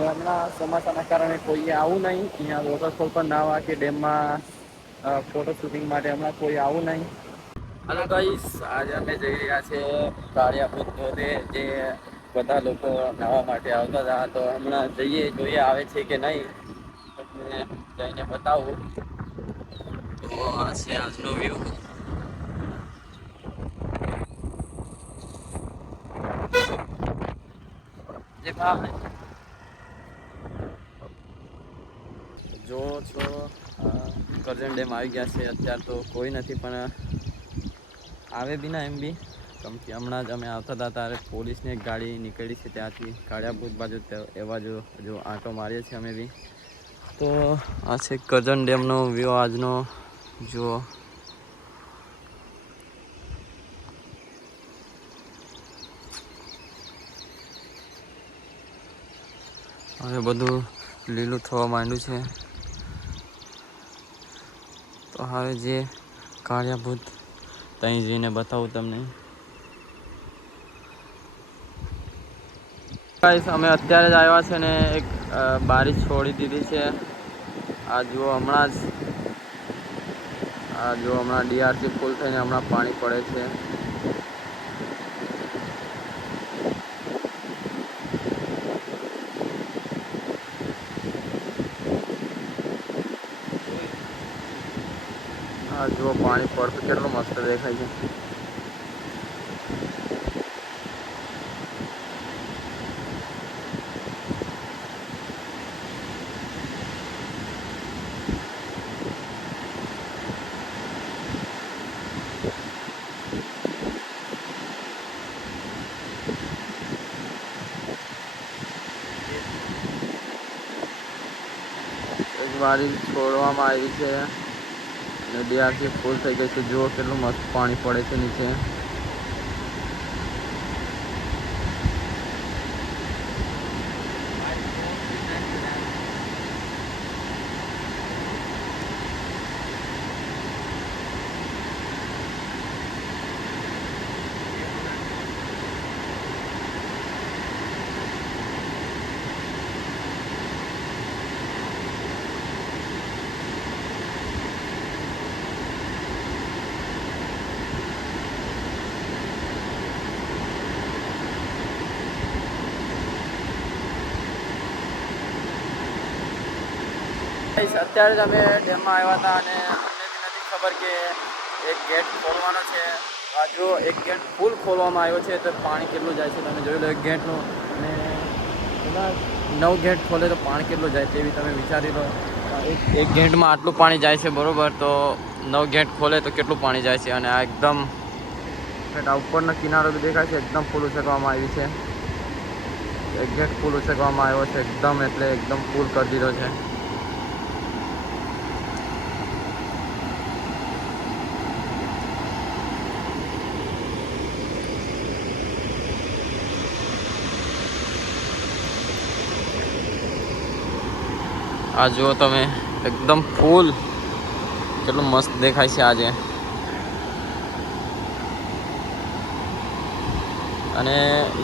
તો હમણાં ચોમાસાના કારણે કોઈએ આવું નહીં અહીંયા વોટરફોલ પર નાહવા કે ડેમમાં ફોટો શૂટિંગ માટે હમણાં કોઈ આવું નહીં. હલો ગાઈસ, આજે અમે જઈ રહ્યા છીએ કાળિયા ભૂત ધોધે, જે બધા લોકો નાહવા માટે આવતા હતા. તો હમણાં જોઈએ આવે છે કે નહીં, તમને જઈને બતાવું. તો આ છે આજનો વ્યૂ. જે ભાઈ જો છો કરજણ ડેમ આવી ગયા છે. અત્યારે તો કોઈ નથી, પણ આવે બી ના એમ બી, કેમ કે હમણાં જ અમે આવતા હતા ત્યારે પોલીસની એક ગાડી નીકળી છે ત્યાંથી કાળિયા ભૂત બાજુ, એ બાજુ હજુ આંટો મારીએ છીએ અમે બી. તો આ છે કરજણ ડેમનો વ્યૂ આજનો. જુઓ, હવે બધું લીલું થવા માંડ્યું છે. તો હવે જે કાળિયા ભૂત ત્યાં જઈને બતાવું તમને. ગાઈસ, અમે અત્યારે જ આવ્યા છે ને એક બારી છોડી દીધી છે. આ જુઓ, હમણાં ડીઆરસી ફૂલ થઈને હમણાં પાણી પડે છે. આ જુઓ, પાણી પડતું કેટલું મસ્ત દેખાય છે. એક બારી છોડવામાં આવી છે અને ડીઆરસી ફૂલ થઈ ગઈ છે. જુઓ કેટલું મસ્ત પાણી પડે છે નીચે. અત્યારે જ અમે ડેમમાં આવ્યા હતા અને અમને બી નથી ખબર કે એક ગેટ ખોલવાનો છે. આ જો એક ગેટ ફૂલ ખોલવામાં આવ્યો છે તો પાણી કેટલું જાય છે તમે જોઈ લો. એક ગેટનું, અને કદાચ 9 ગેટ ખોલે તો પાણી કેટલું જાય તેવી તમે વિચારી લો. એક ગેટમાં આટલું પાણી જાય છે બરોબર, તો 9 ગેટ ખોલે તો કેટલું પાણી જાય છે. અને આ એકદમ આ ઉપરનો કિનારો બી દેખાય છે, એકદમ ફૂલ ઉછકવામાં આવી છે. એક ગેટ ફૂલ ઉછકવામાં આવ્યો છે એકદમ, એટલે એકદમ ફૂલ કરી દીધો છે. આ જુઓ તમે, એકદમ ફૂલ, કેટલું મસ્ત દેખાય છે આજે. અને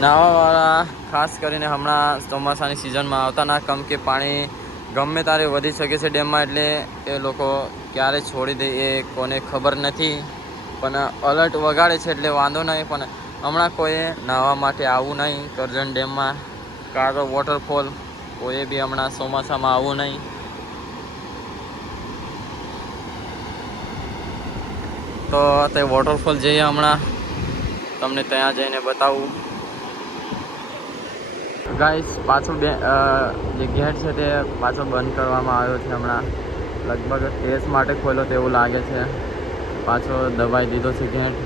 નાવાવાળા ખાસ કરીને હમણાં ચોમાસાની સિઝનમાં આવતા ના, કેમ કે પાણી ગમે ત્યારે વધી શકે છે ડેમમાં. એટલે એ લોકો ક્યારે છોડી દે એ કોને ખબર નથી, પણ અલર્ટ વગાડે છે એટલે વાંધો નહીં. પણ હમણાં કોઈએ નાહવા માટે આવવું નહીં કરજણ ડેમમાં, કાં તો વોટરફોલ કોઈએ બી હમણાં ચોમાસામાં આવવું નહીં. તો તે વોટરફોલ જઈએ હમણાં, તમને ત્યાં જઈને બતાવું. ગાઈસ, પાછું જે ગેટ છે તે પાછો બંધ કરવામાં આવ્યો છે હમણાં. લગભગ ટેસ્ટ માટે ખોલ્યો તેવું લાગે છે. પાછો દબાઈ દીધો છે ગેટ.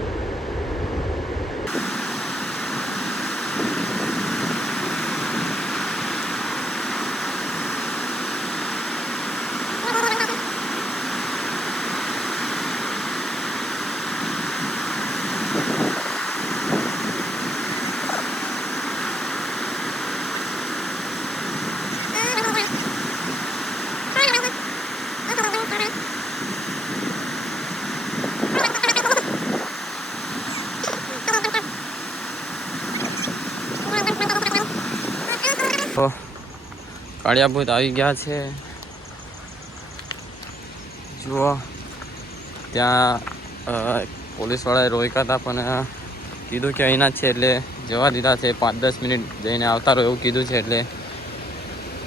કાળિયા ભૂત આવી ગયા છે. જુઓ ત્યાં પોલીસવાળાએ રોક્યા હતા પણ કીધું કે અહીંના છે એટલે જવા દીધા છે. 5-10 મિનિટ જઈને આવતા રહો એવું કીધું છે એટલે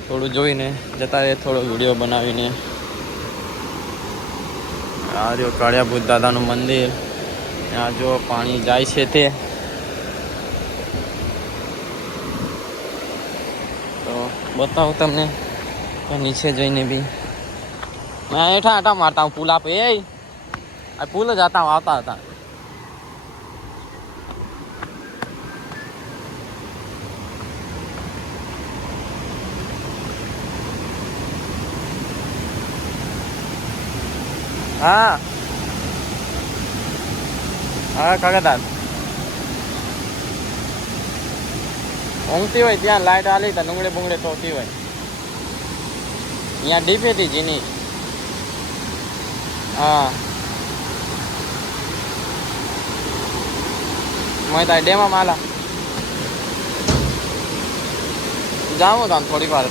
થોડું જોઈને જતા રહે, થોડો વિડીયો બનાવીને. આ રહ્યો કાળિયા ભૂત દાદાનું મંદિર. ત્યાં જો પાણી જાય છે તે તો બતાવું તમને નીચે જઈને બી. मैं ऐठा आटा मारता हूँ पुला पे, पुल जाता हूँ आता आता. हाँ हाँ કાકાદાર ઊંઘતી હોય ત્યાં લાઈટ આલી તો ડુંગળે બુંગળે તોતી હોય. અહીંયા ડીપ હતી જીની. हाँ मैं तो डैम माला जाऊँ था थोड़ी बार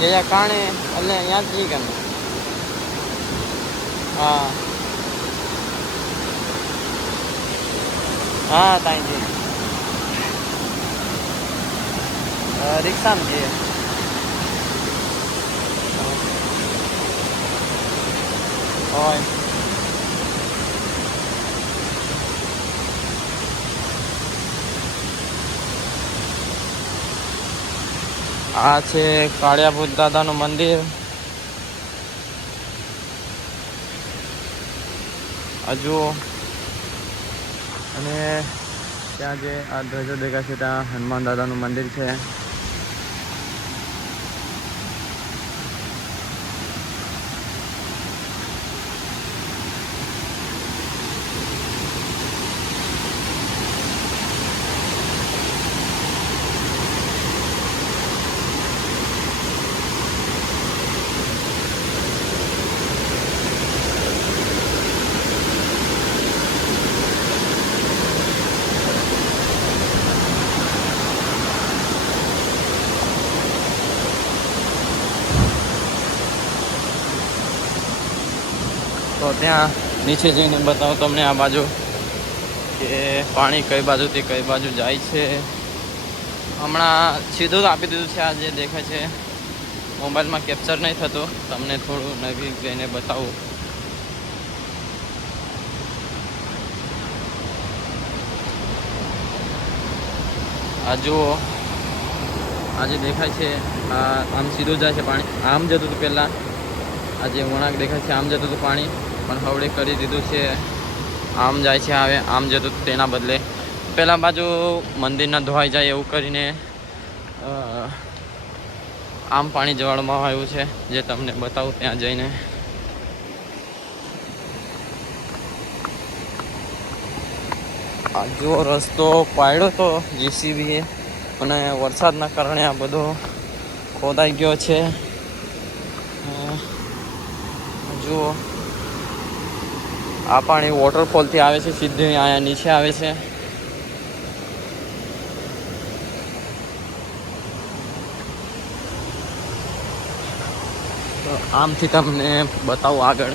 ये काणे अल्ले यहाँ जी करना. हाँ हाँ ताई जी रिक्शा में जी. और આ છે કાળિયા ભૂત દાદાનું મંદિર. હજુ અને ત્યાં જે આ ધ્વજો દેખાય છે ત્યાં હનુમાન દાદાનું મંદિર છે. તો ત્યાં નીચે જઈને બતાવો તમને આ બાજુ કે પાણી કઈ બાજુથી કઈ બાજુ જાય છે. હમણાં સીધું જ આપી દીધું છે. આ જે દેખાય છે મોબાઈલમાં કેપ્ચર નહીં થતું, તમને થોડું નજીક જઈને બતાવું. આ જુઓ આ જે દેખાય છે આમ સીધું જાય છે પાણી. આમ જતું હતું પહેલાં, આ જે વળાંક દેખાય છે આમ જતું હતું પાણી, પણ હવડે કરી દીધું છે આમ જાય છે. હવે આમ જતું હતું તેના બદલે પહેલાં બાજુ મંદિરના ધોવાઈ જાય એવું કરીને આમ પાણી જવાડવામાં આવ્યું છે, જે તમને બતાવું ત્યાં જઈને. આ જો રસ્તો પાડ્યો તો જીસીબીએ અને વરસાદના કારણે આ બધો ખોદાઈ ગયો છે. જુઓ આ પાણી વોટરફોલથી આવે છે, સીધું અહીંયા નીચે આવે છે. તો આમથી તમને બતાવું આગળ.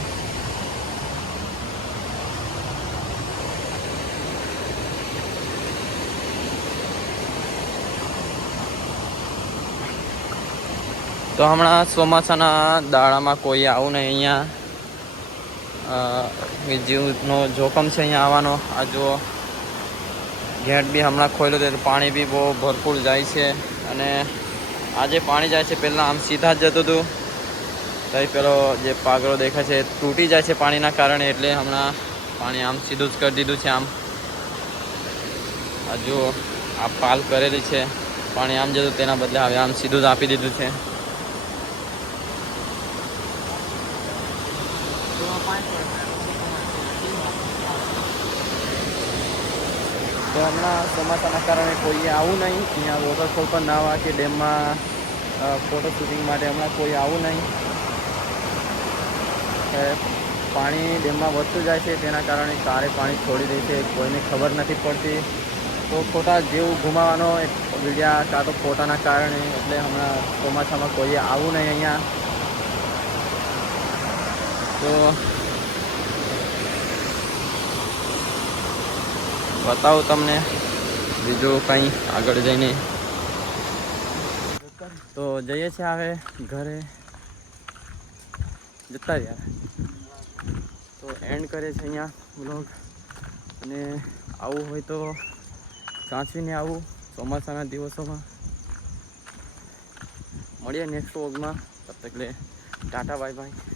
તો હમણાં ચોમાસાના દાડામાં કોઈ આવું નહીં અહીંયા. જીવનો જોખમ છે અહીંયા આવવાનો. આ જો ગેટ બી હમણાં ખોલ્યો તો પાણી બી બહુ ભરપૂર જાય છે. અને આજે પાણી જાય છે પહેલાં આમ સીધા જ જતું હતું, તો પેલો જે પાગડો દેખાય છે તૂટી જાય છે પાણીના કારણે, એટલે હમણાં પાણી આમ સીધું જ કરી દીધું છે. આમ હજુ આ પાલ કરેલી છે, પાણી આમ જતું તેના બદલે હવે આમ સીધું જ આપી દીધું છે. તો હમણાં ચોમાસાના કારણે કોઈએ આવું નહીં અહીંયા વોટરફોલ પર નાહવા કે ડેમમાં ફોટો શૂટિંગ માટે. હમણાં કોઈ આવું નહીં. પાણી ડેમમાં વધતું જાય છે, તેના કારણે કારે પાણી છોડી દે છે, કોઈને ખબર નથી પડતી. તો ખોટા જીવ ગુમાવવાનો એક વિડીયા કાં તો ખોટાના કારણે, એટલે હમણાં ચોમાસામાં કોઈએ આવું નહીં અહીંયા. તો બતાવું તમને બીજું કંઈ આગળ જઈને. તો જઈએ છીએ હવે ઘરે, જતા રહ્યા. તો એન્ડ કરે છે અહીંયા બ્લોગ. અને આવું હોય તો સાચવીને આવું ચોમાસાના દિવસોમાં. મળીએ નેક્સ્ટ વ્લોગમાં. તબ તક લે ટાટા બાય બાય.